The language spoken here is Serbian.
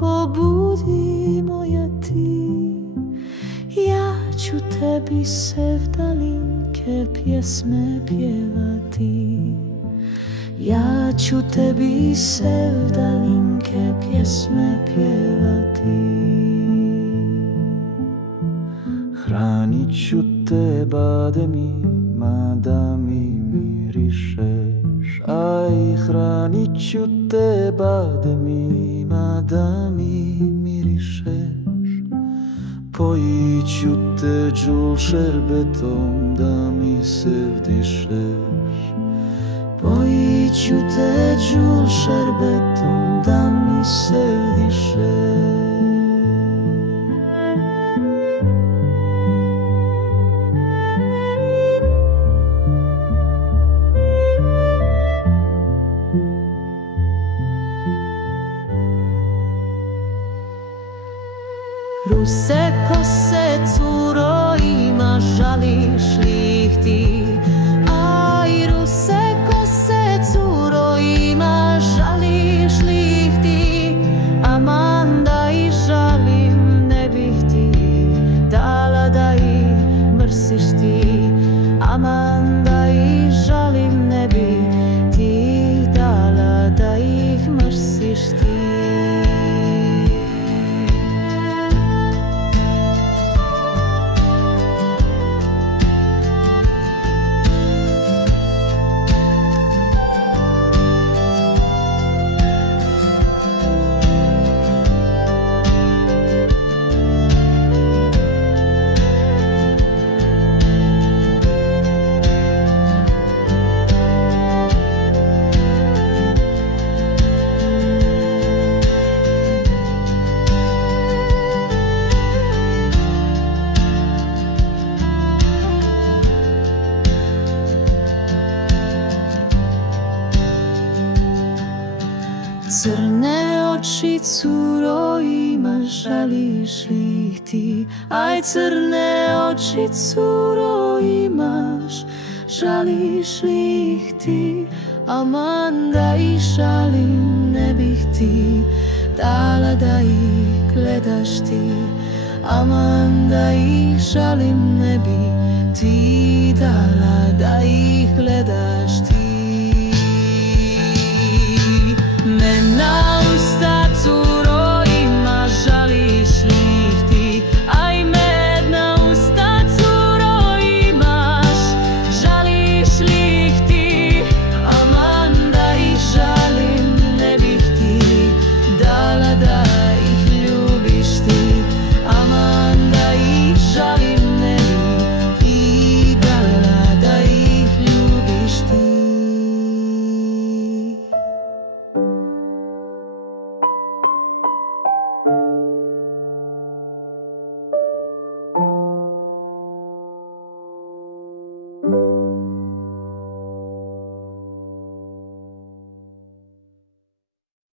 oko budi moja ti. Ja ću tebi sevdalinke pjesme pjevati. Ja ću tebi sevdalinke pjesme pjevati. Hranit ću te bade mi, mada mi mirišeš. Aj, hranit ću te bade mi, mada mi mirišeš. Pojit ću te džul šerbetom da mi sevdišeš. Pojit ću te džul šerbetom da mi sevdišeš. Ruse kose, curo, ima, žališ li ih ti? Aj, ruse kose, curo, ima, žališ li ih ti? Aman da ih žalim, ne bih ti dala da ih mrsiš ti. Aman da ih žalim, ne bih ti dala da ih mrsiš ti. Crne oči, curo, ima, žališ li ih ti? Aj, crne oči, curo, imaš, žališ li ih ti? Aman da ih žalim, ne bih ti dala da ih gledaš ti. Aman da ih žalim, ne bih ti dala da ih gledaš ti. Medna usta, curo, ima, žališ li ih ti? Aj, medna usta, curo, imaš, žališ li ih ti? Aman da ih žalim, ne bih ti dala da